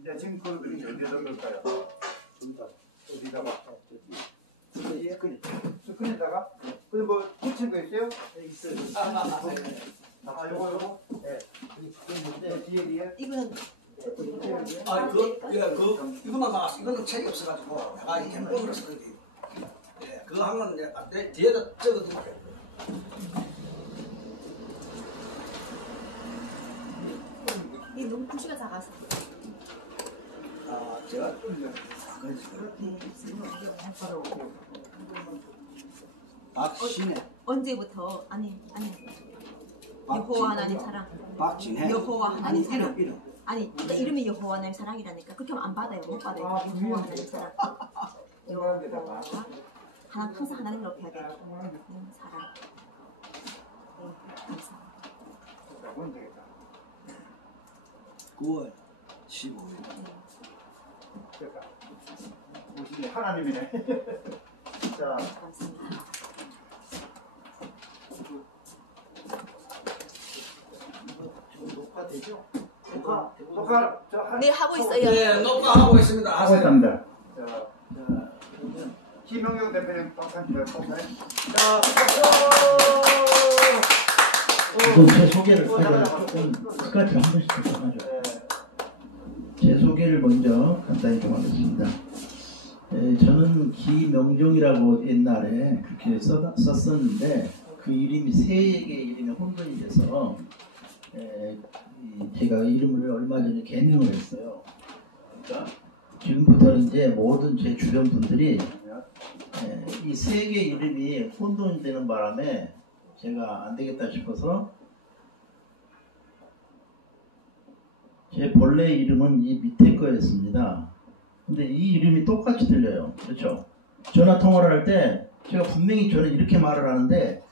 이제 지금 그 그림이 어디다 넣을까요? 어디다가? 스크린에다가? 근데 뭐 붙인 거 있어요? 있어요. 요거? 네. 뒤에? 이거는 이거만 나왔어. 이거는 책이 없어가지고 내가 이렇게 뽕으로 쓰는 게. 예, 그거 한 건 내 뒤에다 적어둔게. 이 너무 글씨가 작아서. 아, 제가 박신혜. 언제부터? 아니. 여호와 하나님 사랑. 박진혜. 여호와 하나님 사랑. 이름. 아니, 그러니까 이름이 여호와 하나님 사랑이라니까. 그렇게 하면 안 받아요. 못 받아요. 여호와 하나님 사랑. 여호와 하나 항상 하나님 높여야 돼요. 사랑. 네, 감사합니다. 9월 15일. 보시네, 하나님이네. 자, 감사합니다. 녹화되죠? 녹화 네, 하고 있어요. 네, 녹화하고 있습니다. 하고 있답니다. 자, 김영경 대표님 박사님 자, 우선 제 소개를 제가 조금 스카치 한 번씩 좀 하죠. 제 소개를 먼저 간단히 좀 하겠습니다. 저는 기명종이라고 옛날에 그렇게 썼었는데 그 이름이 세 개의 이름이 혼돈이 돼서 제가 이름을 얼마 전에 개명을 했어요. 그러니까 지금부터는 이제 모든 제 주변 분들이 이 세 개의 이름이 혼돈이 되는 바람에 제가 안 되겠다 싶어서 제 본래 이름은 이 밑에 거였습니다. 근데 이 이름이 똑같이 들려요. 그렇죠? 전화 통화를 할 때 제가 분명히 저는 이렇게 말을 하는데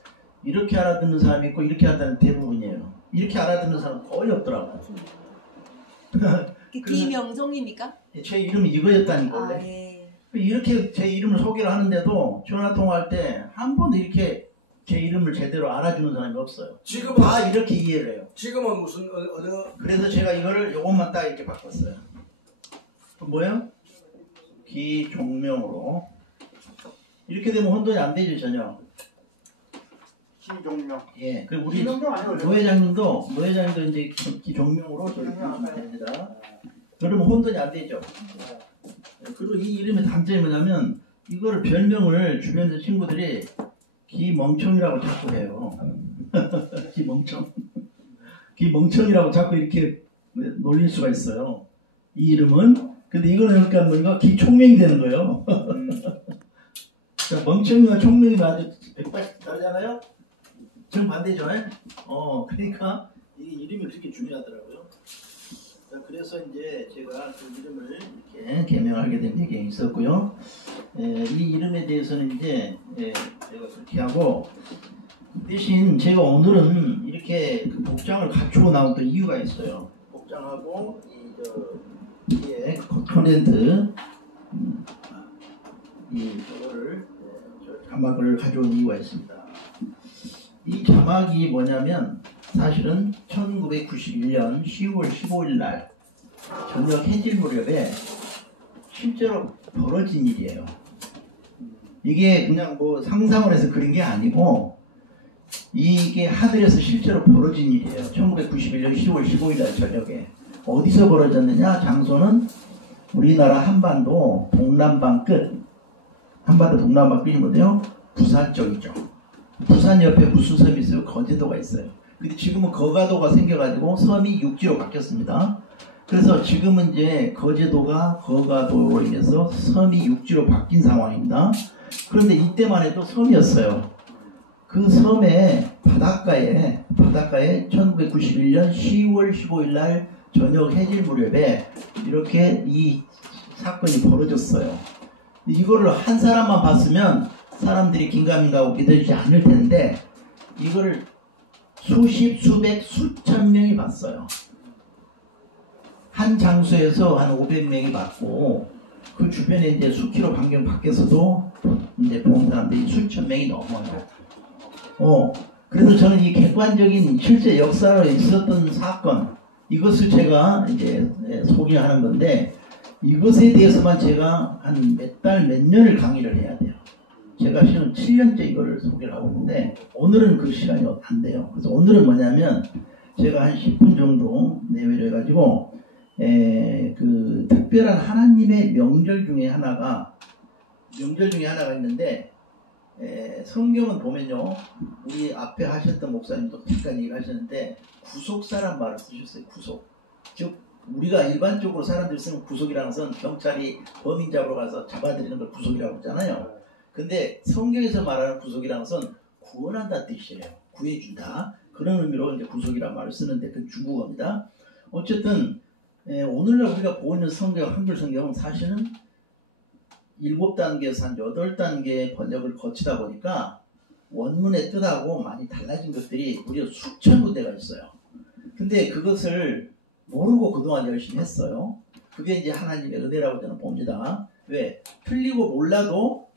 이렇게 알아듣는 사람이 있고 이렇게 알아듣는 대부분이에요. 이렇게 알아듣는 사람 거의 없더라고요. 기명종입니까? 제 이름이 이거였다니까 원래. 아, 예. 이렇게 제 이름을 소개를 하는데도 전화 통화할 때 한 번도 이렇게 제 이름을 제대로 알아주는 사람이 없어요. 지금은 다 이렇게 이해를 해요. 지금은 무슨 그래서 제가 이거를 요것만 딱 이렇게 바꿨어요. 뭐예요? 기종명으로. 이렇게 되면 혼돈이 안 되죠 전혀. 기종명. 예. 그리고 우리 기종명 아니에요? 노 회장님도 이제 기종명으로 저를 부르시면 됩니다. 그러면 혼돈이 안 되죠. 그리고 이 이름의 단점이 뭐냐면 이거를 별명을 주변에서 친구들이 기멍청이라고 자꾸 해요. 기멍청이라고 자꾸 이렇게 놀릴 수가 있어요. 이 이름은. 근데 이거는 그러니까 뭔가 기총명이 되는 거예요. 자, 멍청이와 총명이 아주 180 다르잖아요? 정반대죠. 그러니까 이 이름이 그렇게 중요하더라고요. 자, 그래서 이제 제가 그 이름을 이렇게 개명하게 된 배경이 있었고요. 이 이름에 대해서는 이제 제가 그렇게 하고 대신 제가 오늘은 이렇게 그 복장을 갖추고 나온 또 이유가 있어요. 복장하고 이게 콘텐트 이거를 자막을 가져온 이유가 있습니다. 이 자막이 뭐냐면 사실은 1991년 10월 15일 날 저녁 해질 무렵에 실제로 벌어진 일이에요. 이게 그냥 뭐 상상을 해서 그린 게 아니고 이게 하늘에서 실제로 벌어진 일이에요. 1991년 10월 15일 날 저녁에. 어디서 벌어졌느냐? 장소는 우리나라 한반도 동남방 끝. 한반도 동남방 끝이 뭐예요? 부산 쪽이죠. 부산 옆에 무슨 섬이 있어요? 거제도가 있어요. 근데 지금은 거가도가 생겨가지고 섬이 육지로 바뀌었습니다. 그래서 지금은 이제 거제도가 거가도로 인해서 섬이 육지로 바뀐 상황입니다. 그런데 이때만 해도 섬이었어요. 그 섬의 바닷가에 1991년 10월 15일 날 저녁 해질 무렵에 이렇게 이 사건이 벌어졌어요. 이거를 한 사람만 봤으면 사람들이 긴가민가하고 믿어주지 않을 텐데 이거를 수십, 수백, 수천 명이 봤어요. 한 장소에서 한 500명이 봤고 그 주변에 이제 수키로 반경 밖에서도 이제 본 사람들이 수천 명이 넘어요. 그래서 저는 이 객관적인 실제 역사로 있었던 사건 이것을 제가 이제 소개하는 건데 이것에 대해서만 제가 한 몇 달, 몇 년을 강의를 해야 돼요. 제가 지금 7년째 이거를 소개를 하고 있는데 오늘은 그 시간이 안 돼요. 그래서 오늘은 뭐냐면 제가 한 10분 정도 내외로 해가지고 그 특별한 하나님의 명절 중에 하나가 있는데 성경은 보면요 우리 앞에 하셨던 목사님도 잠깐 얘기를 하셨는데 구속사란 말을 쓰셨어요. 구속. 즉 우리가 일반적으로 사람들이 쓰는 구속이라는 것은 경찰이 범인 잡으러 가서 잡아들이는 걸 구속이라고 하잖아요. 근데 성경에서 말하는 구속이라는 것은 구원한다는 뜻이에요. 구해준다. 그런 의미로 이제 구속이라는 말을 쓰는데 그 중국어입니다. 어쨌든 오늘날 우리가 보고 있는 성경, 한글 성경은 사실은 7단계에서 한 8단계의 번역을 거치다 보니까 원문의 뜻하고 많이 달라진 것들이 무려 수천 군데가 있어요. 근데 그것을 모르고 그동안 열심히 했어요. 그게 이제 하나님의 은혜라고 저는 봅니다. 왜? 틀리고 몰라도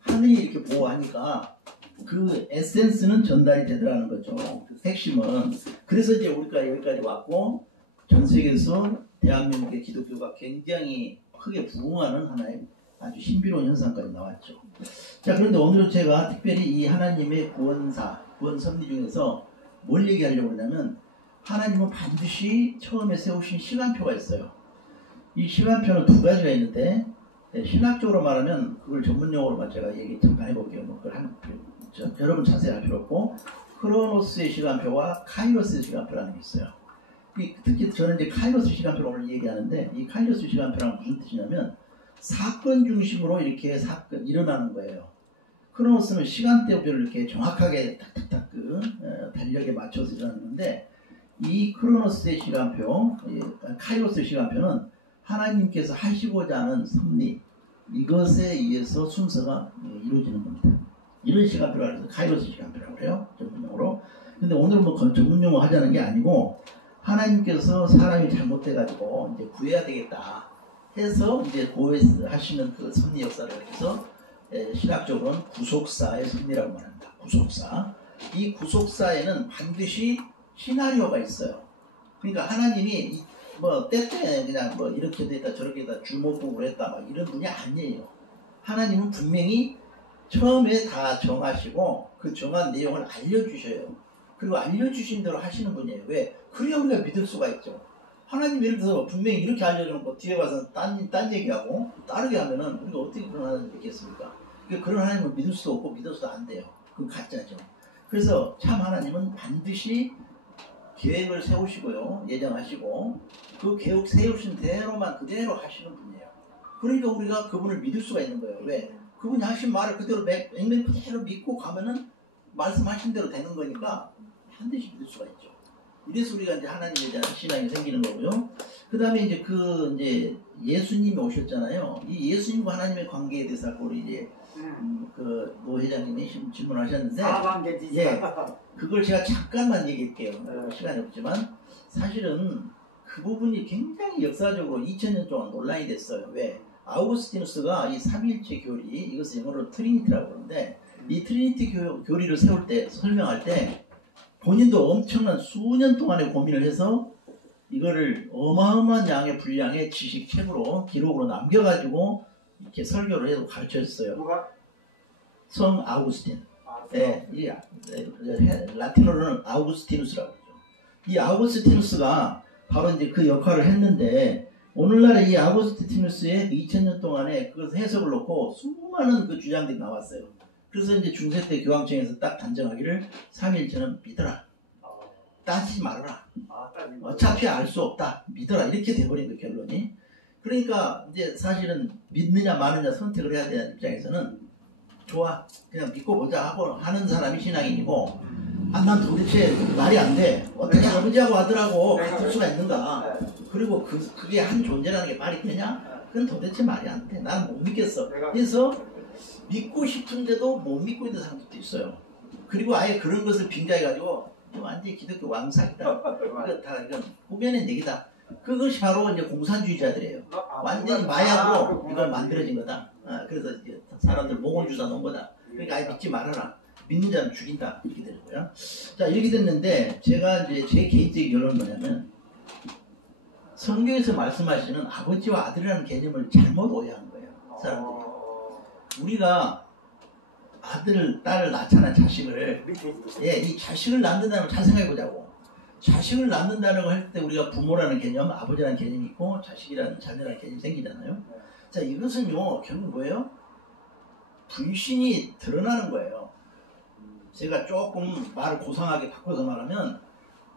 하늘이 이렇게 보호하니까 그 에센스는 전달이 되더라는 거죠. 그 핵심은. 그래서 이제 우리가 여기까지 왔고 전 세계에서 대한민국의 기독교가 굉장히 크게 부흥하는 하나의 아주 신비로운 현상까지 나왔죠. 자, 그런데 오늘은 제가 특별히 이 하나님의 구원사, 구원 섭리 중에서 뭘 얘기하려고 하냐면 하나님은 반드시 처음에 세우신 시간표가 있어요. 이 시간표는 두 가지가 있는데 신학적으로 말하면 그걸 전문용어로만 제가 얘기 잠깐 해볼게요. 뭐 그걸 여러분 자세히 할 필요 없고 크로노스의 시간표와 카이로스의 시간표라는 게 있어요. 특히 저는 이제 카이로스 시간표를 오늘 얘기하는데 이 카이로스 시간표란 무슨 뜻이냐면 사건 중심으로 이렇게 사건 일어나는 거예요. 크로노스는 시간대별로 이렇게 정확하게 탁탁탁 그 달력에 맞춰서 일어나는 건데 이 크로노스의 시간표, 카이로스의 시간표는 하나님께서 하시고자 하는 섭리 이것에 의해서 순서가 이루어지는 겁니다. 이런 시간표라고 해서 카이로스 시간표라고 해요. 전문용어로. 근데 오늘은 뭐 전문용어 하자는 게 아니고 하나님께서 사람이 잘못돼가지고 이제 구해야 되겠다 해서 이제 구하시는 그 섭리 역사를 해서 신학적으로는 구속사의 섭리라고 말합니다. 구속사. 이 구속사에는 반드시 시나리오가 있어요. 그러니까 하나님이 뭐 때때 그냥 뭐 이렇게 됐다 저렇게 됐다 주먹국으로 했다 막 이런 분이 아니에요. 하나님은 분명히 처음에 다 정하시고 그 정한 내용을 알려주셔요. 그리고 알려주신 대로 하시는 분이에요. 왜? 그래야 우리가 믿을 수가 있죠. 하나님 예를 들어서 분명히 이렇게 알려주고 뒤에 가서 딴 얘기하고 따르게 하면은 우리가 어떻게 그런 하나님 믿겠습니까? 그런 하나님을 믿을 수도 없고 믿어서도 안 돼요. 그건 가짜죠. 그래서 참 하나님은 반드시 계획을 세우시고요. 예정하시고 그 계획 세우신 대로만 그대로 하시는 분이에요. 그러니까 우리가 그분을 믿을 수가 있는 거예요. 왜? 그분이 하신 말을 그대로 맥락 그대로 믿고 가면은 말씀하신 대로 되는 거니까 반드시 믿을 수가 있죠. 이래서 우리가 이제 하나님에 대한 신앙이 생기는 거고요. 그 다음에 이제 이제 예수님이 오셨잖아요. 이 예수님과 하나님의 관계에 대해서 우리 이제 노 회장님이 질문하셨는데, 예, 그걸 제가 잠깐만 얘기할게요. 시간이 없지만 사실은 그 부분이 굉장히 역사적으로 2000년 동안 논란이 됐어요. 왜? 아우구스티누스가 이 삼위일체 교리, 이것을 영어로 트리니티라고 그러는데 이 트리니티 교리를 설명할 때 본인도 엄청난 수년 동안의 고민을 해서 이거를 어마어마한 양의 분량의 지식 책으로 기록으로 남겨가지고 이렇게 설교를 해서 가르쳐줬어요. 누가? 성 아우구스틴. 네, 라틴어로는 아우구스티누스라고 하죠. 이 아우구스티누스가 바로 이제 그 역할을 했는데 오늘날의 이 아우구스티누스의 2000년 동안의 그 해석을 놓고 수많은 그 주장들이 나왔어요. 그래서 이제 중세 때 교황청에서 딱 단정하기를 삼위일체는 믿어라. 따지지 말아라. 어차피 알 수 없다. 믿어라. 이렇게 돼버린 그 결론이. 그러니까 이제 사실은 믿느냐 마느냐 선택을 해야 되는 입장에서는 좋아. 그냥 믿고 보자 하고 하는 사람이 신앙인이고 난 도대체 말이 안 돼. 어떻게 아버지하고 아들하고 같을 수가 있는가. 그리고 그게 한 존재라는 게 말이 되냐? 그건 도대체 말이 안 돼. 나는 못 믿겠어. 그래서 믿고 싶은데도 못 믿고 있는 사람들도 있어요. 그리고 아예 그런 것을 빙자해가지고 완전히 기독교 왕사기다. 이건 후면의 얘기다. 그것이 바로 이제 공산주의자들이에요. 완전히 마약으로 이걸 만들어진 거다. 그래서 이제 사람들 목을 주사 놓은 거다. 그러니까 아예 믿지 말아라. 믿는 자는 죽인다. 이렇게 되는 거야. 자, 이렇게 됐는데 제가 이제 제 개인적인 결론은 뭐냐면 성경에서 말씀하시는 아버지와 아들이라는 개념을 잘못 오해한 거예요. 사람들이. 우리가 아들을, 딸을 낳잖아, 자식을. 예, 이 자식을 낳는다는 걸 잘 생각해보자고. 자식을 낳는다는 걸 할 때 우리가 부모라는 개념, 아버지라는 개념이 있고 자식이라는 자녀라는 개념이 생기잖아요. 자, 이것은요, 결국 뭐예요? 분신이 드러나는 거예요. 제가 조금 말을 고상하게 바꿔서 말하면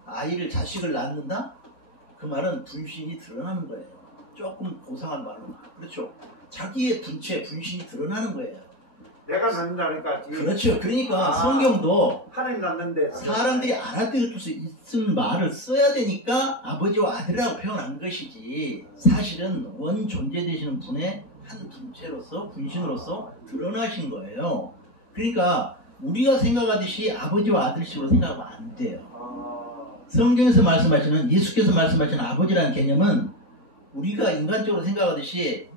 아이를, 자식을 낳는다? 그 말은 분신이 드러나는 거예요. 조금 고상한 말로. 그렇죠. 자기의 분체, 분신이 드러나는 거예요. 내가 낳는다니까. 그렇죠. 그러니까 성경도 하나님 낳는데 사람들이 알아들을 수 있는 말을 써야 되니까 아버지와 아들이라고 표현한 것이지, 사실은 원 존재 되시는 분의 한 분체로서, 분신으로서 드러나신 거예요. 그러니까 우리가 생각하듯이 아버지와 아들식으로 생각하면 안 돼요. 성경에서 말씀하시는, 예수께서 말씀하시는 아버지라는 개념은 우리가 인간적으로 생각하듯이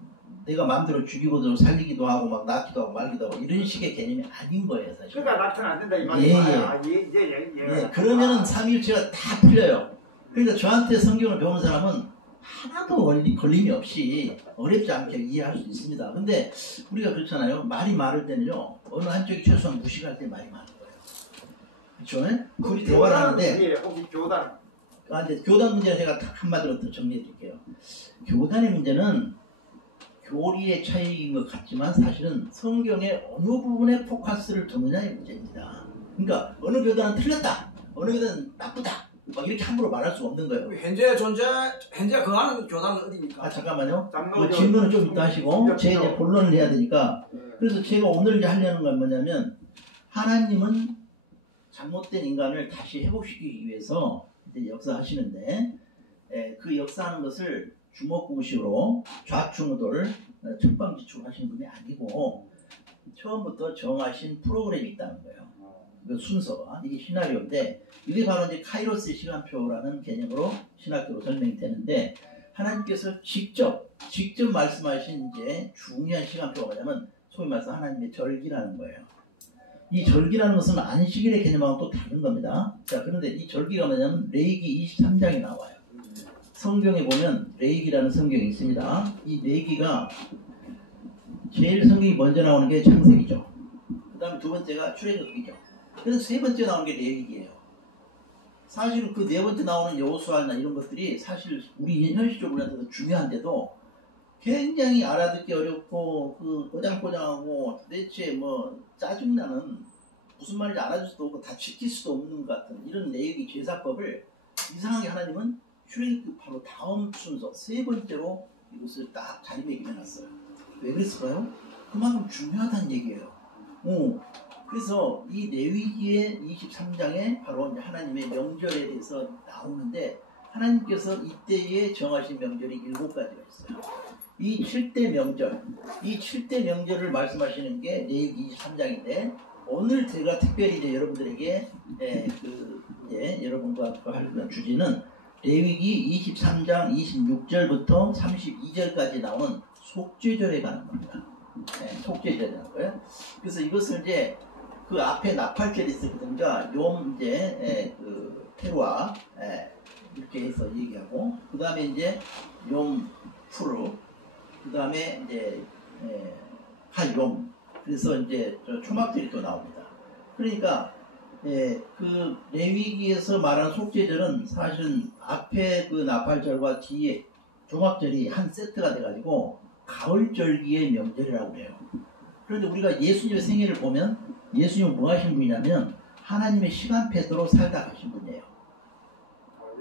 내가 마음대로 죽이고도 살리기도 하고 막 낳기도 하고 말기도 하고 이런 식의 개념이 아닌 거예요, 사실. 그러니까 낳지는 안 된다 이 예, 말이야. 예. 그러면은 삼위일체가 다 풀려요. 그러니까 저한테 성경을 배우는 사람은 하나도 걸림이 없이 어렵지 않게 이해할 수 있습니다. 근데 우리가 그렇잖아요. 말이 많을 때는요, 어느 한쪽이 최소한 무식할 때 말이 많은 거예요. 그렇죠? 우리 대화를 하는데, 혹시 교단? 이제 교단 문제는 제가 딱 한마디로 더 정리해 드릴게요. 교단의 문제는 교리의 차이인 것 같지만 사실은 성경의 어느 부분에 포커스를 두느냐의 문제입니다. 그러니까 어느 교단은 틀렸다, 어느 교단은 나쁘다, 막 이렇게 함부로 말할 수 없는 거예요. 현재 거하는 교단은 어디입니까? 아, 잠깐만요. 장로교. 그 질문은 좀 이따 하시고 제 이제 본론을 해야 되니까. 그래서 제가 오늘 이제 하려는 건 뭐냐면, 하나님은 잘못된 인간을 다시 회복시키기 위해서 이제 역사하시는데, 그 역사하는 것을 주먹구구식으로 좌충우돌 천방지축 하시는 분이 아니고 처음부터 정하신 프로그램이 있다는 거예요. 그 순서가, 이게 시나리오인데, 이게 바로 이제 카이로스의 시간표라는 개념으로 신학적으로 설명이 되는데, 하나님께서 직접 말씀하신 이제 중요한 시간표가 뭐냐면 소위 말해서 하나님의 절기라는 거예요. 이 절기라는 것은 안식일의 개념하고 또 다른 겁니다. 자, 그런데 이 절기가 뭐냐면 레위기 23장에 나와요. 성경에 보면 레위기라는 성경이 있습니다. 이 레위기가 제일 성경이 먼저 나오는 게 창세기죠. 그 다음에 두 번째가 출애굽기죠. 그래서 세 번째 나오는 게 레위기예요. 사실은 그 네 번째 나오는 여호수아나 이런 것들이 사실 우리 현실적으로 우리한테도 중요한데도 굉장히 알아듣기 어렵고 그 꼬장꼬장하고 도대체 뭐 짜증나는, 무슨 말인지 알아줄 수도 없고 다 지킬 수도 없는 것 같은 이런 레위기 제사법을 이상하게 하나님은 출애굽기 바로 다음 순서 세 번째로 이것을 딱 자리매김해놨어요. 왜 그랬을까요? 그만큼 중요하다는 얘기예요. 그래서 이 레위기의 23장에 바로 이제 하나님의 명절에 대해서 나오는데, 하나님께서 이때에 정하신 명절이 7가지가 있어요. 이 7대 명절을 말씀하시는 게 레위기 23장인데, 오늘 제가 특별히 이제 여러분들에게 여러분과 할 주제는 레위기 23장 26절부터 32절까지 나오는 속죄절에 관한 겁니다. 속죄절이라는 거예요. 그래서 이것을 이제 그 앞에 나팔절이 있었거든요. 욤 이제 그 테루아 이렇게 해서 얘기하고, 그 다음에 이제 욤 푸르, 그 다음에 이제 할욤, 그래서 이제 초막절이 또 나옵니다. 그러니까 그 레위기에서 말하는 속죄절은 사실은 앞에 그 나팔절과 뒤에 초막절이 한 세트가 돼가지고 가을절기의 명절이라고 해요. 그런데 우리가 예수님의 생애를 보면 예수님은 뭐 하신 분이냐면 하나님의 시간표대로 살다 가신 분이에요.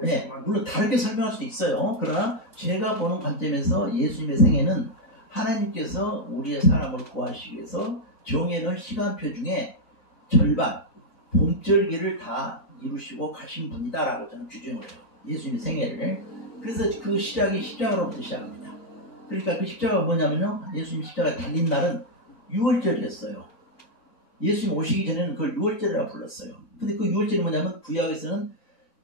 네, 물론 다르게 설명할 수도 있어요. 그러나 제가 보는 관점에서 예수님의 생애는 하나님께서 우리의 사람을 구하시기 위해서 정해놓은 시간표 중에 절반, 봄절기를 다 이루시고 가신 분이다라고 저는 규정을 해요. 예수님의 생애를. 그래서 그 시작이 십자가로부터 시작합니다. 그러니까 그 십자가가 뭐냐면요, 예수님 십자가에 달린 날은 6월절이었어요. 예수님 오시기 전에는 그걸 6월절이라고 불렀어요. 근데 그 6월절이 뭐냐면 구약에서는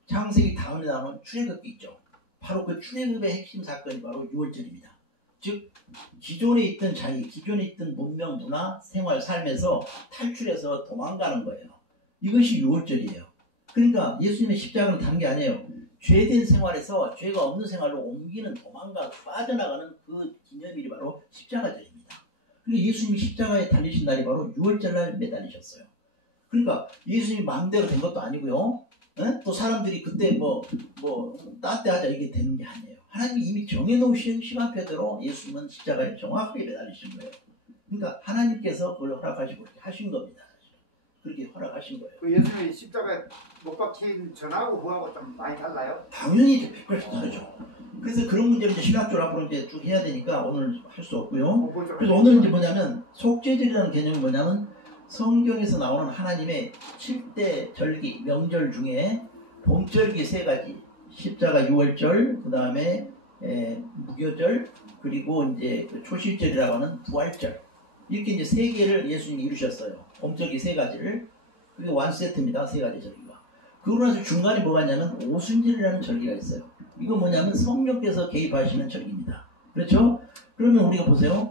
창세기 다음에 나오는 출애굽이 있죠. 바로 그 출애굽의 핵심 사건이 바로 6월절입니다. 즉 기존에 있던 자리, 기존에 있던 문명, 문화, 생활, 삶에서 탈출해서 도망가는 거예요. 이것이 6월절이에요. 그러니까 예수님의 십자가는 다른 게 아니에요. 죄된 생활에서 죄가 없는 생활로 옮기는 도망가 빠져나가는 그 기념일이 바로 십자가절입니다. 그리고 예수님이 십자가에 달리신 날이 바로 6월절 날 매달리셨어요. 그러니까 예수님이 마음대로 된 것도 아니고요. 또 사람들이 그때 따뜻해 하자 이게 되는 게 아니에요. 하나님이 이미 정해놓으신 시간표대로 예수님은 십자가에 정확하게 매달리신 거예요. 그러니까 하나님께서 그걸 허락하시고 하신 겁니다. 그렇게 허락하신 거예요. 그 예수님이 십자가에 못 박힌 전하고 후하고 좀 많이 달라요? 당연히 100% 다르죠. 그래서 그런 문제를 이제 신학적으로 앞으로 이제 쭉 해야 되니까 오늘 할 수 없고요. 그래서 오늘은 이제 뭐냐면 속죄절이라는 개념이 뭐냐면 성경에서 나오는 하나님의 7대 절기, 명절 중에 봄절기 3가지, 십자가 6월절, 그 다음에 무교절, 그리고 이제 그 초실절이라고 하는 부활절. 이렇게 이제 3개를 예수님이 이루셨어요. 봄절기 3가지를. 그게 완세트입니다. 3가지 절기가. 그러고 나서 중간에 뭐가 있냐면 오순절이라는 절기가 있어요. 이거 뭐냐면 성령께서 개입하시는 절기입니다. 그렇죠? 그러면 우리가 보세요.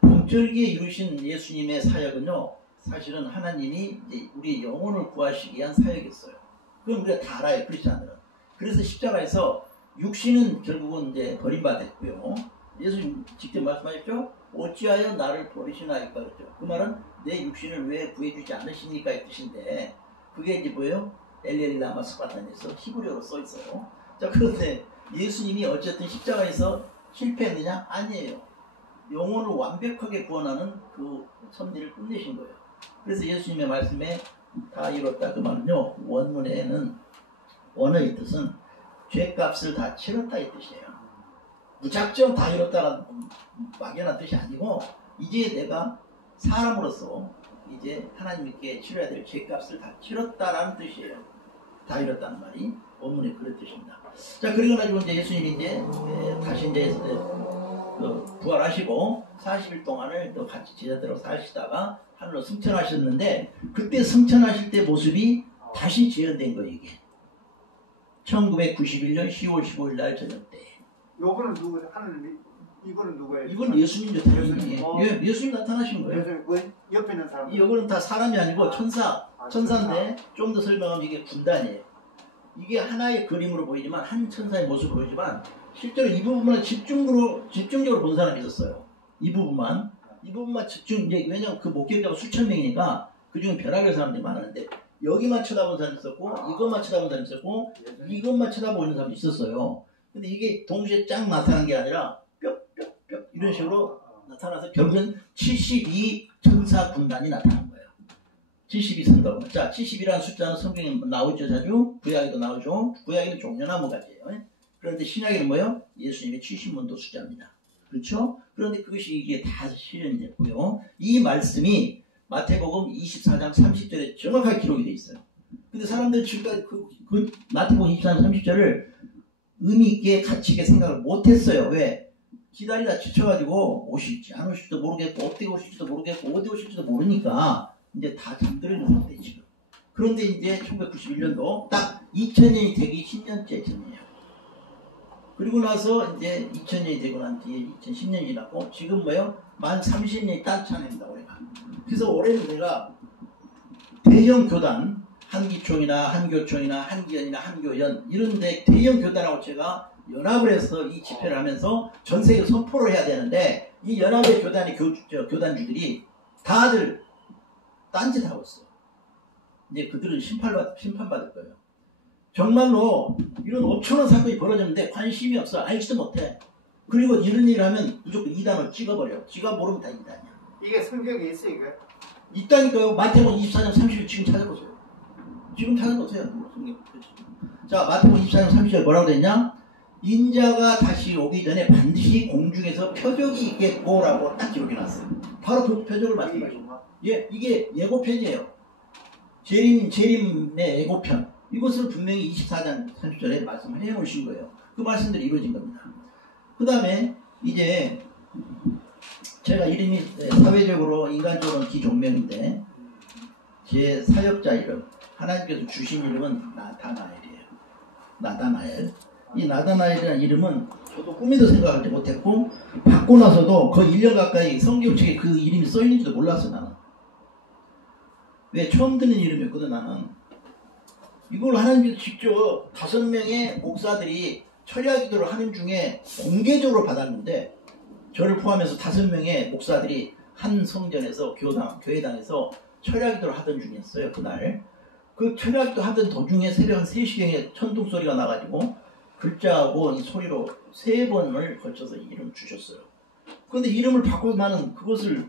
봄절기에 이루신 예수님의 사역은요, 사실은 하나님이 이제 우리의 영혼을 구하시기 위한 사역이었어요. 그건 우리가 다 알아요, 크리스찬들은. 그래서 십자가에서 육신은 결국은 이제 버림받았고요. 예수님 직접 말씀하셨죠? 어찌하여 나를 버리시나이까 그랬죠. 그 말은 내 육신을 왜 구해주지 않으십니까 이 뜻인데, 그게 이제 뭐예요? 엘리엘리 라마 스바탄에서 히브리어로 써 있어요. 자, 그런데 예수님이 어쨌든 십자가에서 실패했느냐? 아니에요. 영혼을 완벽하게 구원하는 그 섭리를 끝내신 거예요. 그래서 예수님의 말씀에 다 이뤘다 그 말은요, 원문에는 원어의 뜻은 죄값을 다 치렀다 이 뜻이에요. 무작정 다 이뤘다는 막연한 뜻이 아니고, 이제 내가 사람으로서 이제 하나님께 치러야 될 죄값을 다 치렀다라는 뜻이에요. 다 이뤘다는 말이 원문에 그런 뜻입니다. 자, 그리고 나지고 이제 예수님이 이제 다시 이제 부활하시고 40일 동안을 또 같이 제자들하고 사시다가 하늘로 승천하셨는데, 그때 승천하실 때 모습이 다시 재현된 거예요. 이게 1991년 10월 15일 날 저녁 때. 요거는 누구 하는 이거는 누구예요? 이건 예수님이죠, 당연히. 예수님 나타나신 거예요. 예수님 그 옆에 있는 사람. 이거는 다 사람이 아니고 천사인데 좀 더 설명하면 이게 군단이에요. 이게 하나의 그림으로 보이지만, 한 천사의 모습으로 보이지만, 실제로 이 부분만 집중적으로 본 사람이 있었어요. 이 부분만 집중, 이제 왜냐면 그 목격자가 수천 명이니까 그 중에 별하별 사람들이 많았는데, 여기만 쳐다본 사람이 있었고, 이것만 쳐다본 사람이 있었고, 이것만 쳐다보는 사람이 있었어요. 근데 이게 동시에 쫙 나타난 게 아니라 뿅뿅뿅 이런 식으로 나타나서 결국은 72 천사 군단이 나타난 거예요. 72 선덕. 자, 70이라는 숫자는 성경에 나오죠, 자주. 구약에도 나오죠. 구약에는 종려나무 가지예요. 그런데 신약에는 뭐예요? 예수님의 70문도 숫자입니다. 그렇죠? 그런데 그것이 이게 다 실현이 됐고요. 이 말씀이 마태복음 24장 30절에 정확하게 기록이 되어 있어요. 근데 사람들이 지금까지 그 마태복음 24장 30절을 의미 있게 가치 있게 생각을 못했어요. 왜? 기다리다 지쳐가지고 오실지 안 오실지도 모르겠고, 어떻게 오실지도 모르겠고, 어디 오실지도 모르니까 이제 다 잠들어 있는 상태에 지금. 그런데 이제 1991년도 딱 2000년이 되기 10년째 전이에요. 그리고 나서 이제 2000년이 되고 난 뒤에 2010년이 지났고, 지금 뭐예요? 만 30년이 딴 차례입니다, 올해가. 그래서 올해는 내가 대형 교단, 한기총이나 한교총이나 한기연이나 한교연 이런데 대형 교단하고 제가 연합을 해서 이 집회를 하면서 전 세계 선포를 해야 되는데, 이 연합의 교단의 교단주들이 다들 딴짓하고 있어요. 이제 그들은 심판받을 거예요. 정말로 이런 5천원 사건이 벌어졌는데 관심이 없어. 알지도 못해. 그리고 이런 일을 하면 무조건 이단을 찍어버려. 지가 모르면 다 이단이야. 이게 성경에 있어 이거? 있다니까요. 마태복음 24장 30절 지금 찾아보세요. 지금 찾아보세요. 자, 마태복음 24장 30절 뭐라고 됐냐? 인자가 다시 오기 전에 반드시 공중에서 표적이 있겠고라고 딱 기록해놨어요. 바로 그 표적을 말씀하시는 거예요. 예, 이게 예고편이에요. 재림의 예고편. 이것을 분명히 24장 30절에 말씀해 놓으신 거예요. 그 말씀들이 이루어진 겁니다. 그 다음에 이제 제가 이름이 사회적으로 인간적으로는 기존명인데, 제 사역자 이름, 하나님께서 주신 이름은 나다나엘이에요. 나다나엘. 이 나다나엘이라는 이름은 저도 꿈에도 생각하지 못했고, 받고 나서도 거의 1년 가까이 성경책에 그 이름이 써있는지도 몰랐어 나는. 왜? 처음 듣는 이름이었거든 나는. 이걸 하나님께서 직접 5명의 목사들이 철야 기도를 하는 중에 공개적으로 받았는데, 저를 포함해서 5명의 목사들이 한 성전에서 교회당에서 철야 기도를 하던 중이었어요. 그날 그 철야 기도 하던 도중에 새벽 한 3시경에 천둥 소리가 나가지고 글자하고 이 소리로 3번을 걸쳐서 이름을 주셨어요. 그런데 이름을 바꾸고 나는 그것을,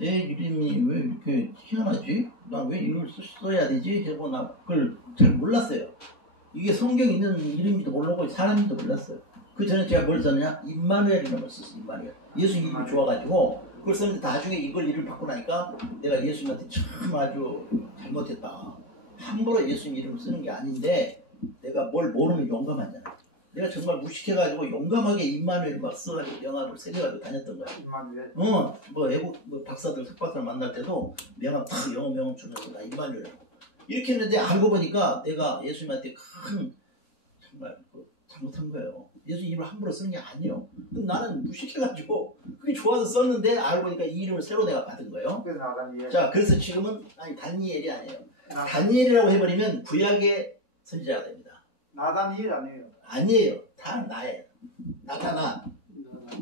내 이름이 왜 이렇게 희한하지? 난 왜 이름을 써야 되지? 해서 나 그걸 잘 몰랐어요. 이게 성경에 있는 이름인지도 모르고 사람인지도 몰랐어요. 그 전에 제가 뭘 썼냐? 임마누엘이라는 걸 썼어요. 임마누엘. 예수 이름이 좋아가지고 그걸 썼는데 나중에 이걸 이름 바꾸고 나니까 내가 예수님한테 참 아주 잘못했다. 함부로 예수님 이름을 쓰는 게 아닌데 내가 뭘 모르면 용감하잖아. 내가 정말 무식해가지고 용감하게 임마누엘 막 써가지고 명함을 새겨가지고 다녔던 거야. 임마누엘. 뭐 외국 박사들, 석박사를 만날 때도 명함 탁 영어 명함 주면서 나 임마누엘이라고. 이렇게 했는데 알고 보니까 내가 예수님한테 큰 정말 잘못한 거예요. 예수 이름을 함부로 쓰는 게 아니에요. 근데 나는 무식해가지고 그게 좋아서 썼는데 알고 보니까 이 이름을 새로 내가 받은 거예요. 그래서 나다니엘. 자, 그래서 지금은 아니 다니엘이 아니에요. 다니엘이라고 해버리면 구약의 선지자가 됩니다. 나다니엘 아니에요. 아니에요. 다 나예요. 나타나.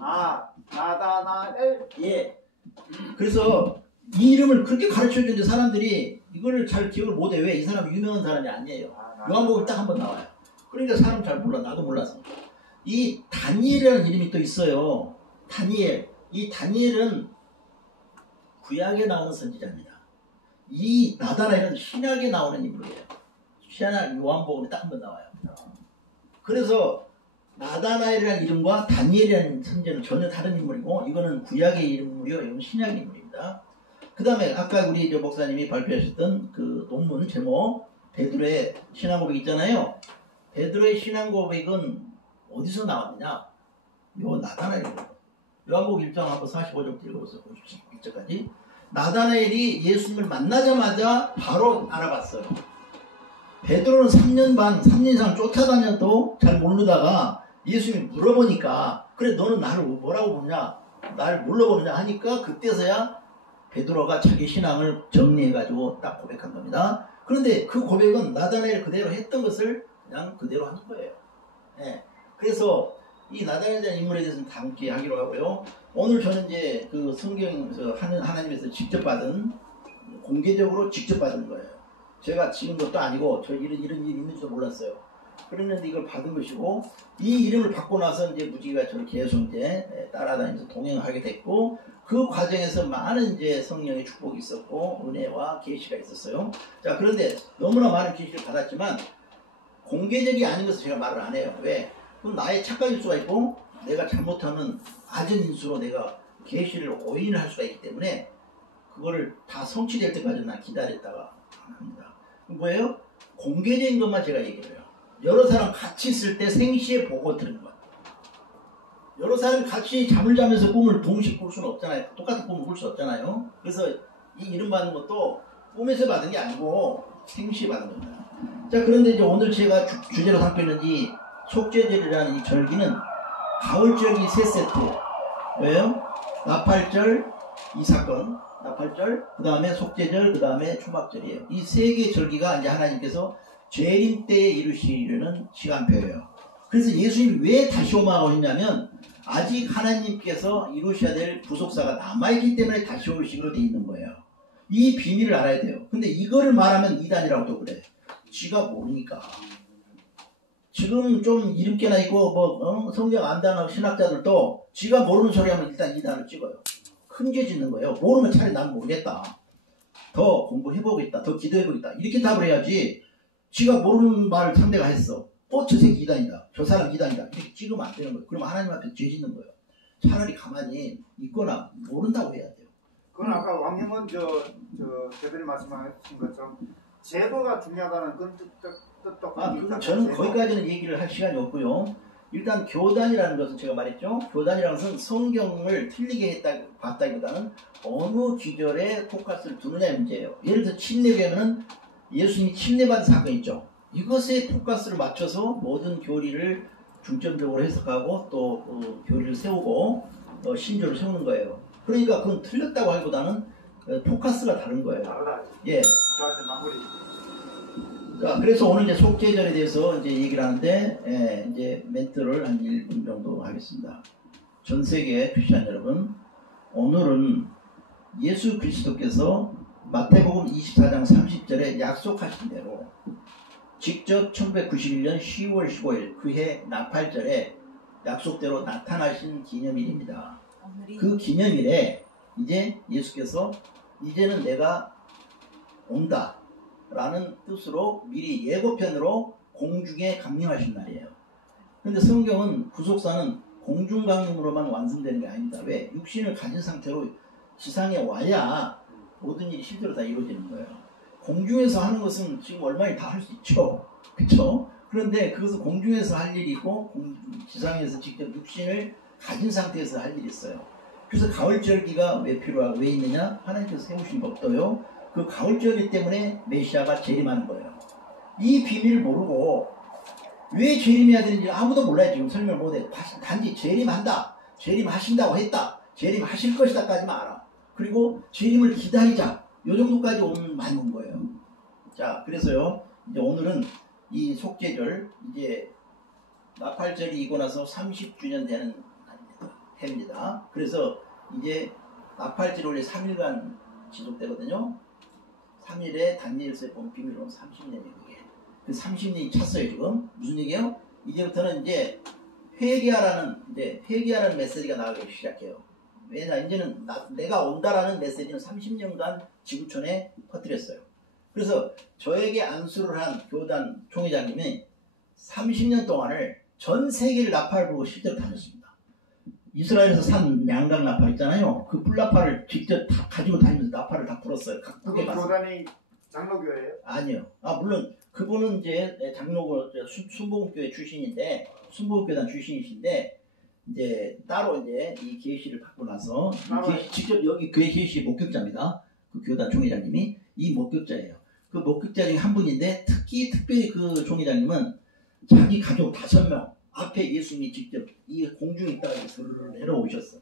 아, 나다나엘. 예. 그래서 이 이름을 그렇게 가르쳐주는데 사람들이 이거를 잘 기억을 못해. 왜? 이 사람이 유명한 사람이 아니에요. 요한복음 딱 한 번 나와요. 그러니까 사람 잘 몰라. 나도 몰랐어. 이 다니엘이라는 이름이 또 있어요. 다니엘. 이 다니엘은 구약에 나오는 선지자입니다. 이 나다나엘은 신약에 나오는 인물이에요. 신약 요한복음에 딱 한 번 나와요. 그래서 나다나엘이라는 이름과 다니엘이라는 선지자는 전혀 다른 인물이고, 이거는 구약의 인물이요, 이건 신약의 인물입니다. 그 다음에 아까 우리 저 목사님이 발표하셨던 그 논문 제목 베드로의 신앙고백 있잖아요. 베드로의 신앙고백은 어디서 나왔느냐? 요 나다나엘이에요. 요한복음 1장 한번 45절부터 읽어보세요. 51절까지. 나다나엘이 예수님을 만나자마자 바로 알아봤어요. 베드로는 3년 반, 3년 이상 쫓아다녀도 잘 모르다가 예수님이 물어보니까, 그래 너는 나를 뭐라고 보냐? 나를 물어보느냐 하니까 그때서야 베드로가 자기 신앙을 정리해가지고 딱 고백한 겁니다. 그런데 그 고백은 나다나엘 그대로 했던 것을 그냥 그대로 하는 거예요. 네. 그래서 이 나다나엘에 대한 인물에 대해서는 다음기에 하기로 하고요. 오늘 저는 이제 그 성경에서 하나님에서 직접 받은, 공개적으로 직접 받은 거예요. 제가 지은 것도 아니고 저 이런 일이 있는지도 몰랐어요. 그랬는데 이걸 받은 것이고, 이 이름을 받고 나서 이제 무지개가 저를 계속 이제 따라다니면서 동행하게 됐고, 그 과정에서 많은 이제 성령의 축복이 있었고 은혜와 계시가 있었어요. 자, 그런데 너무나 많은 계시를 받았지만 공개적이 아닌 것을 제가 말을 안 해요. 왜? 그럼 나의 착각일 수가 있고 내가 잘못하면 아전 인수로 내가 계시를 오인을 할 수가 있기 때문에 그거를 다 성취될 때까지 난 기다렸다가 안 합니다. 뭐예요? 공개적인 것만 제가 얘기를 해요. 여러 사람 같이 있을 때 생시에 보고 들은 것. 여러 사람이 같이 잠을 자면서 꿈을 동시에 꿀 수는 없잖아요. 똑같은 꿈을 꿀 수 없잖아요. 그래서 이 이름 받는 것도 꿈에서 받은 게 아니고 생시에 받은 겁니다. 자, 그런데 이제 오늘 제가 주제로 삼고 있는 이 속죄절이라는 이 절기는 가을절기 세 세트. 왜요? 나팔절, 이 사건, 나팔절, 그 다음에 속죄절, 그 다음에 초막절이에요. 이 세 개의 절기가 이제 하나님께서 재림 때에 이루시려는 시간표예요. 그래서 예수님이 왜 다시 오마가 오냐면 아직 하나님께서 이루셔야 될 구속사가 남아있기 때문에 다시 오시기로 돼 있는 거예요. 이 비밀을 알아야 돼요. 근데 이거를 말하면 이단이라고 또 그래. 지가 모르니까. 지금 좀 이름깨나 있고 성경 안다는 신학자들도 지가 모르는 소리 하면 일단 이단을 찍어요. 큰 죄 짓는 거예요. 모르면 차라리 난 모르겠다. 더 공부해보겠다. 더 기도해보겠다. 이렇게 답을 해야지. 지가 모르는 말을 상대가 했어. 저 새끼 이단이다. 저 사람 이단이다. 이렇게 찍으면 안 되는 거예요. 그러면 하나님 앞에 죄 짓는 거예요. 차라리 가만히 있거나 모른다고 해야 돼요. 그건 아까 왕형은 대표님 말씀하신 것처럼 제도가 중요하다는 그런 뜻도 그건 저는 거기까지는 얘기를 할 시간이 없고요. 일단 교단이라는 것은 제가 말했죠. 교단이라는 것은 성경을 틀리게 봤다기보다는 어느 기절에 포커스를 두느냐의 문제예요. 예를 들어 침례교회는 예수님이 침례받은 사건이 있죠. 이것에 포커스를 맞춰서 모든 교리를 중점적으로 해석하고 또 교리를 세우고 신조를 세우는 거예요. 그러니까 그건 틀렸다고 하기보다는 포커스가 다른 거예요. 다르다. 예. 저한테 마무리. 자, 그래서 오늘 이제 속죄절에 대해서 이제 얘기를 하는데, 이제 멘트를 한 1분 정도 하겠습니다. 전 세계 크리스찬 여러분, 오늘은 예수 그리스도께서 마태복음 24장 30절에 약속하신 대로 직접 1991년 10월 15일 그해 나팔절에 약속대로 나타나신 기념일입니다. 그 기념일에 이제 예수께서 이제는 내가 온다 라는 뜻으로 미리 예고편으로 공중에 강림하신 날이에요. 그런데 성경은 구속사는 공중 강림으로만 완성되는 게 아닙니다. 왜? 육신을 가진 상태로 지상에 와야 모든 일이 실제로 다 이루어지는 거예요. 공중에서 하는 것은 지금 얼마나 다 할 수 있죠. 그렇죠? 그런데 그것은 공중에서 할 일이 있고 지상에서 직접 육신을 가진 상태에서 할 일이 있어요. 그래서 가을절기가 왜 필요하고 왜 있느냐? 하나님께서 세우신 법도요. 그 가을절기 때문에 메시아가 재림하는 거예요. 이 비밀을 모르고 왜 재림해야 되는지 아무도 몰라요. 지금 설명을 못해. 단지 재림한다, 재림하신다고 했다, 재림하실 것이다까지만 알아. 그리고 재림을 기다리자, 요 정도까지 오늘 많이 온 거예요. 자, 그래서요 이제 오늘은 이 속죄절, 이제 나팔절이 이고 나서 30주년 되는 해입니다. 그래서 이제 나팔절 원래 3일간 지속되거든요. 3일에 다니엘서에 본 비밀로 30년이에요. 그게. 그 30년이 찼어요. 지금. 무슨 얘기예요? 이제부터는 이제 회개하라는 메시지가 나가기 시작해요. 왜냐, 이제는 내가 온다라는 메시지는 30년간 지구촌에 퍼뜨렸어요. 그래서 저에게 안수를 한 교단 총회장님이 30년 동안을 전 세계를 나팔 불고 실제로 다녔습니다. 이스라엘에서 산 양각 나팔 있잖아요. 그 뿔나팔을 직접 다 가지고 다니면서 나팔을 다 불었어요. 각국에 가서. 교단이 장로교예요? 아니요. 물론 그분은 이제 장로교 순복음교회 출신인데, 순복음교단 출신이신데, 이제 따로 이제 이 계시를 받고 나서 직접 여기 교회 계시 목격자입니다. 그 교단 총회장님이 이 목격자예요. 그 목격자 중에 한 분인데 특별히 그 총회장님은 자기 가족 5명 앞에 예수님이 직접 이 공중에 있다가 내려오셨어요.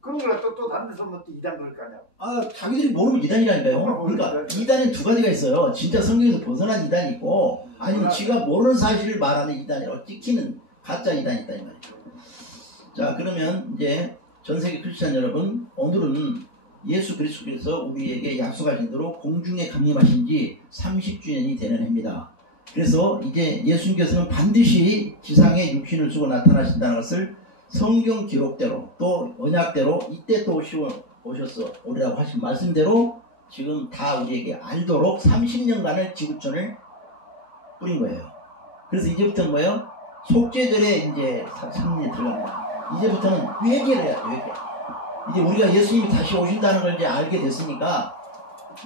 그런 걸 또 다른 데서 뭐 또 이단 그럴 거 아니야? 자기들이 모르면 이단이라니까요. 그러니까 이단은 두 가지가 있어요. 진짜 성경에서 벗어난 이단이 있고, 아니면 지가 모르는 사실을 말하는 이단이라고 찍히는 가짜 이단이 있다 이 말이죠. 자, 그러면 이제 전 세계 크리스찬 여러분, 오늘은 예수 그리스도께서 우리에게 약속하신 대로 공중에 강림하신 지 30주년이 되는 해입니다. 그래서 이제 예수님께서는 반드시 지상에 육신을 쓰고 나타나신다는 것을 성경 기록대로 또 언약대로 이때 또 오셔서 오리라고 하신 말씀대로 지금 다 우리에게 알도록 30년간을 지구촌을 뿌린 거예요. 그래서 이제부터는 뭐예요? 속죄절에 이제 3년이 들어갑니다. 이제부터는 회개를 해야죠. 회개. 이제 우리가 예수님이 다시 오신다는 걸 이제 알게 됐으니까,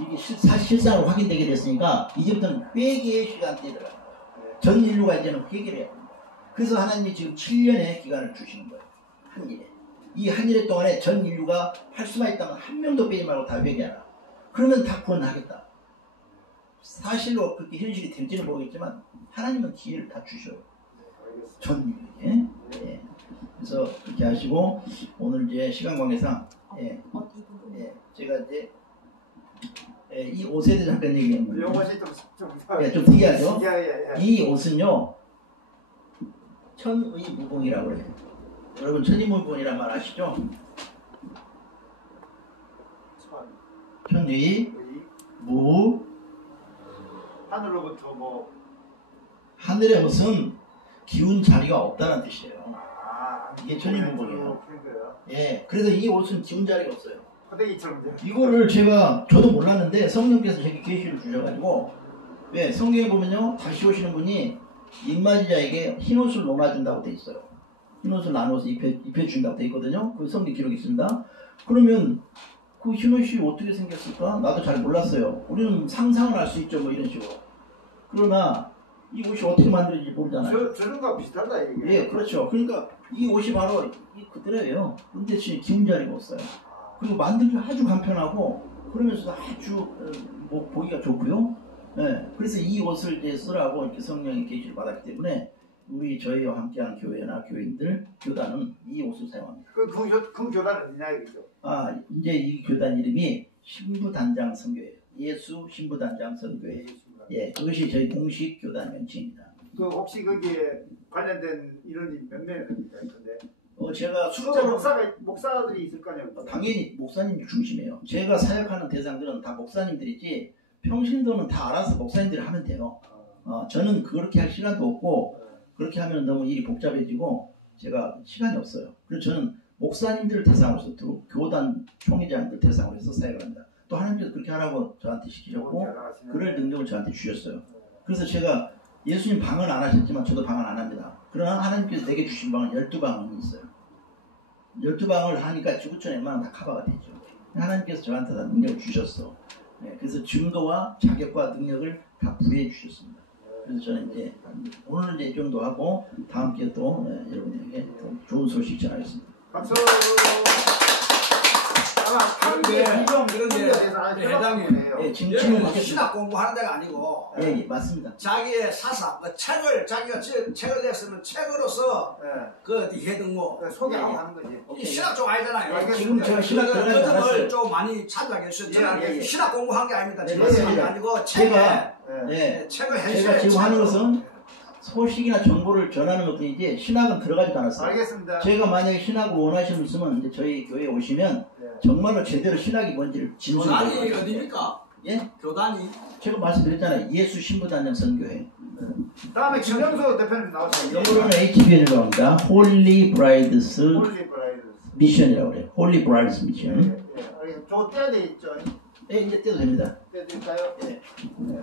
이게 실상으로 확인되게 됐으니까 이제부터는 회개의 시간대에 들어가는 거예요. 전 인류가 이제는 회개를 해야 됩니다. 그래서 하나님이 지금 7년의 기간을 주시는 거예요. 한 일에. 이 한 일에 동안에 전 인류가 할 수만 있다면 한 명도 빼지 말고 다 회개하라. 그러면 다 구원하겠다. 사실로 그렇게 현실이 될지는 모르겠지만 하나님은 기회를 다 주셔요. 전 인류에게. 예. 그래서 그렇게 하시고, 오늘 이제 시간 관계상 제가 이제 이 옷에 대해 잠깐 얘기하는 거예요. 이것이 좀 특이하죠? 예. 이 옷은요 천의무봉이라고 그래요. 여러분 천의무봉이란 말 아시죠? 천의무 하늘로부터 뭐 하늘의 옷은 기운 자리가 없다는 뜻이에요. 이게 천의무봉이에요. 예, 그래서 이 옷은 기운 자리가 없어요. 이거를 저도 몰랐는데 성령께서 제게 계시를 주셔가지고, 왜 성경에 보면요 다시 오시는 분이 입맞이자에게 흰 옷을 나눠준다고 돼 있어요. 흰 옷을 나눠서 입혀준다고 돼 있거든요. 그 성경 기록이 있습니다. 그러면 그 흰 옷이 어떻게 생겼을까? 나도 잘 몰랐어요. 우리는 상상을 할 수 있죠, 뭐 이런 식으로. 그러나 이 옷이 어떻게 만들어질지 모르잖아요. 저런 거 비슷하다 이게. 예, 그렇죠. 그러니까 이 옷이 바로 그대로예요. 근데 지금 기운 자리가 없어요. 그리고 만들기 아주 간편하고, 그러면서도 아주 보기가 좋고요. 예, 그래서 이 옷을 이제 쓰라고 이렇게 성령의 계시를 받았기 때문에 저희와 함께하는 교회나 교인들, 교단은 이 옷을 사용합니다. 그 교단은 어디냐 이거죠? 이제 이 교단 이름이 신부단장 선교예요. 예수 신부단장 선교회. 예, 그것이 저희 공식 교단 명칭입니다. 그 혹시 거기에 관련된 인원이 몇 명이 됩니까? 근데 제가 그 숫자로 목사들이 있을 거 아니에요? 당연히 목사님이 중심이에요. 제가 사역하는 대상들은 다 목사님들이지 평신도는 다 알아서 목사님들이 하면 돼요. 저는 그렇게 할 시간도 없고 그렇게 하면 너무 일이 복잡해지고 제가 시간이 없어요. 그래서 저는 목사님들을 대상으로 해서 교단 총회장들 대상으로 해서 사역을 합니다. 또 하나님께서 그렇게 하라고 저한테 시키셨고 그럴 능력을 저한테 주셨어요. 그래서 제가 예수님 방언 안 하셨지만 저도 방언 안 합니다. 그러나 하나님께서 내게 주신 방언 12방언이 있어요. 12방언을 하니까 지구촌 웬만하면 다 커버가 되죠. 하나님께서 저한테 다 능력을 주셨어. 네, 그래서 증거와 자격과 능력을 다 부여해 주셨습니다. 그래서 저는 이제 오늘은 이제 이 정도 하고 다음 기회에 또 여러분에게 또 좋은 소식 전하겠습니다. 박수. 그런데 회장님, 예, 지금 여기 신학 공부하는 데가 아니고 예, 맞습니다. 자기의 사상, 책을 자기가 책을 냈으면 책으로서 그 해등모 소개하고 하는 거지. 신학 쪽 아니잖아요. 지금 제가 신학 들어가지 그걸 않았어요. 좀 많이 참작해 주셨죠. 예. 신학 공부한 게 아닙니다. 네, 지금 아니고 제가 책을 제가 지금 하는 것은 소식이나 정보를 전하는 것뿐이지 신학은 들어가지도 않았어요. 알겠습니다. 제가 만약에 신학을 원하시는 분은 이제 저희 교회에 오시면 정말로 제대로 신학이 뭔지를 교단이 진술해요. 어디입니까? 예? 교단이 제가 말씀드렸잖아요. 예수 신부단장 선교회. 다음에 김정수 대표님 나오세요. 영어로는 HBN이라고 합니다. Holy Brides 홀리 브라이드. Mission이라고 그래요. Holy Brides Mission. 알겠습니다. 저 떼야 돼 있죠. 예, 이제 떼도 됩니다. 떼드릴까요? 예. 네.